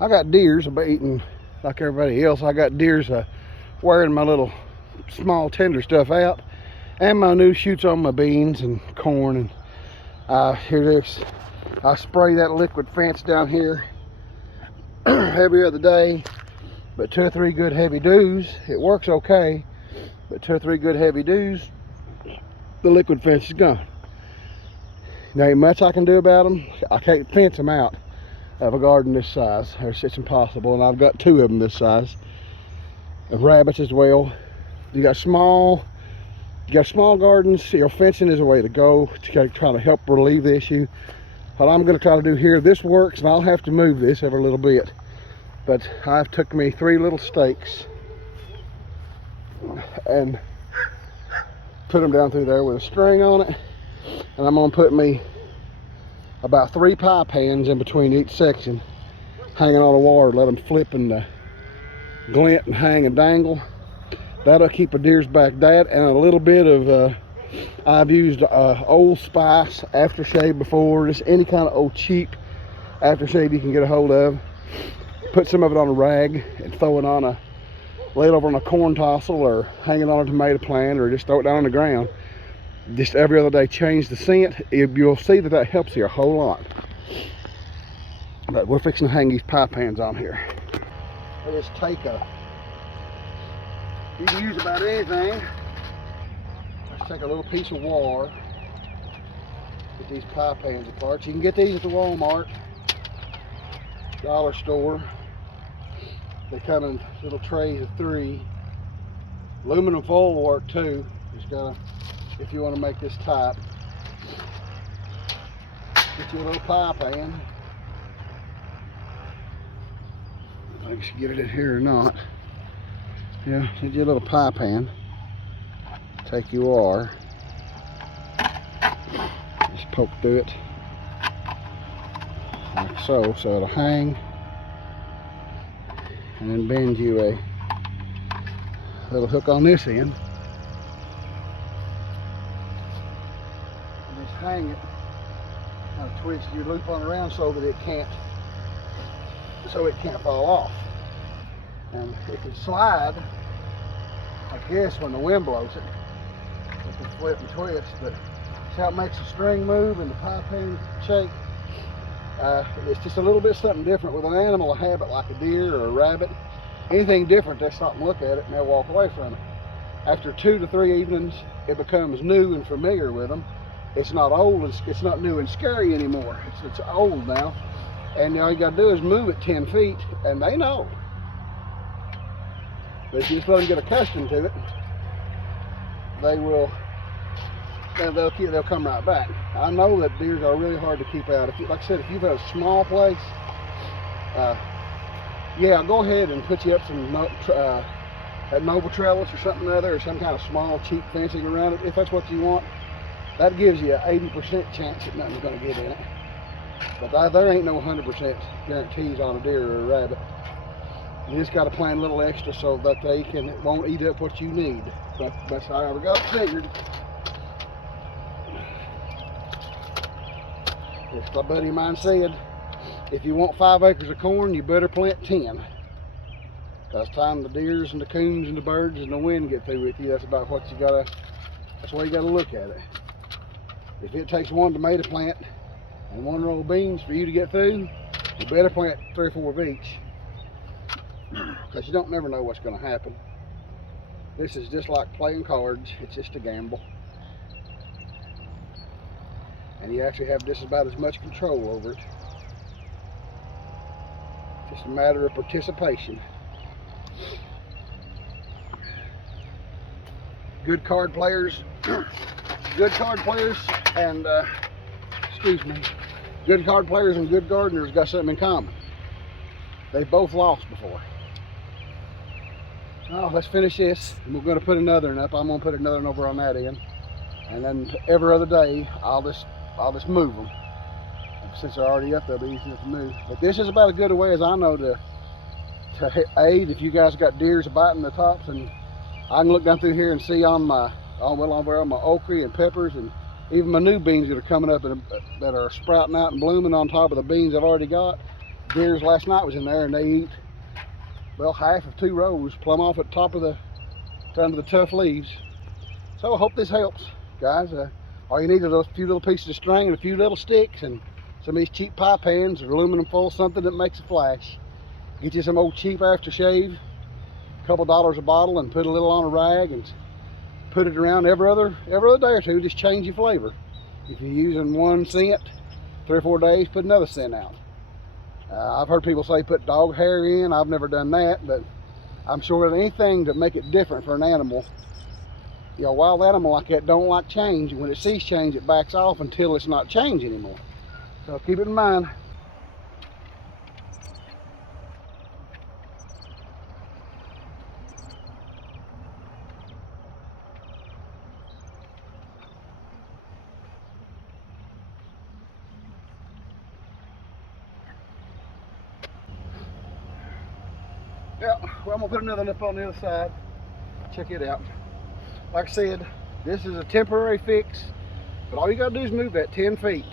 I got deers. I've been eating like everybody else. I got deers wearing my little small tender stuff out, and my new shoots on my beans and corn. And here it is. I spray that liquid fence down here every other day, but 2 or 3 good heavy dews, it works okay. But 2 or 3 good heavy dews, the liquid fence is gone. There ain't much I can do about them. I can't fence them out of a garden this size. It's impossible, and I've got 2 of them this size. Of rabbits as well. You got small gardens. Fencing is a way to go to try to help relieve the issue. What I'm going to try to do here, this works, and I'll have to move this every little bit. But I've took me 3 little stakes and put them down through there with a string on it, and I'm going to put me about 3 pie pans in between each section, hanging on the wire, let them flip and glint and hang and dangle. That'll keep the deers back. That and a little bit of I've used Old Spice aftershave before, just any kind of old cheap aftershave you can get a hold of. Put some of it on a rag and throw it on lay it over on a corn tassel, or hang it on a tomato plant, or just throw it down on the ground. Just every other day, change the scent. You'll see that helps you a whole lot. But we're fixing to hang these pie pans on here. I just take you can use about anything. Let's take a little piece of wire, get these pie pans apart. You can get these at the Walmart, dollar store. They come in little trays of 3. Aluminum foil will work too. Just gotta, if you want to make this type, get you a little pie pan. I don't know if you should get it in here or not. Yeah, get you a little pie pan. Take your wire, just poke through it like so, so it'll hang, and then bend you a little hook on this end, and just hang it, kind of twist your loop on around so that it can't fall off. And it can slide like this when the wind blows it. It can flip and twist, but see how it makes the string move and the pie pan shake. It's just a little bit something different with an animal, a habit like a deer or a rabbit. Anything different, they stop and look at it and they'll walk away from it. After 2 to 3 evenings, it becomes new and familiar with them. It's not old, it's not new and scary anymore. It's old now. And all you gotta do is move it 10 feet and they know. But if you just let them get accustomed to it, they'll come right back. I know that deers are really hard to keep out. Like I said, if you've got a small place, yeah, go ahead and put you up some that Nova trellis or something or other, or some kind of small cheap fencing around it, if that's what you want. That gives you an 80% chance that nothing's going to get in it. But there ain't no 100% guarantees on a deer or a rabbit. You just got to plan a little extra so that it won't eat up what you need. But that's how I got it figured. As my buddy of mine said, if you want 5 acres of corn, you better plant 10. Because time the deers and the coons and the birds and the wind get through with you, that's about what you gotta, that's the way you gotta look at it. If it takes 1 tomato plant and 1 row of beans for you to get through, you better plant 3 or 4 of each. Because you don't never know what's going to happen. This is just like playing cards. It's just a gamble. And you actually have just about as much control over it. Just a matter of participation. Good card players and good card players and good gardeners got something in common. They both lost before. Oh, let's finish this. We're going to put another one up. I'm going to put another one over on that end, and then every other day I'll just move them. Since they're already up, they'll be easy enough to move. But this is about as good a way as I know to aid if you guys got deers biting the tops. And I can look down through here and see on my okra and peppers, and even my new beans that are coming up and that are sprouting out and blooming on top of the beans I've already got. deers last night was in there and they eat, well, half of 2 rows plumb off at the top of the, under the tough leaves. So I hope this helps, guys. All you need is a few little pieces of string and a few little sticks and some of these cheap pie pans or aluminum foil, something that makes a flash. Get you some old cheap aftershave, a couple dollars a bottle, and put a little on a rag and put it around every other day or two. Just change your flavor. If you're using 1 scent, 3 or 4 days, put another scent out. I've heard people say put dog hair in. I've never done that, but I'm sure that anything to make it different for an animal. You know, a wild animal like that don't like change. When it sees change, it backs off until it's not change anymore. So keep it in mind. Yeah, well, I'm gonna put another one up on the other side. Check it out. Like I said, this is a temporary fix, but all you gotta do is move that 10 feet.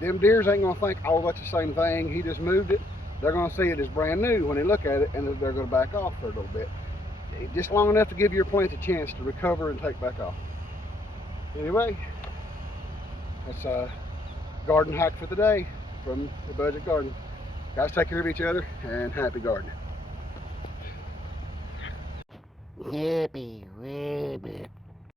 Them deers ain't gonna think, oh, that's the same thing, he just moved it. They're gonna see it as brand new when they look at it, and they're gonna back off for a little bit. Just long enough to give your plant a chance to recover and take back off. Anyway, that's a garden hack for the day from the Budget Garden. Guys, take care of each other and happy gardening. Happy rabbit.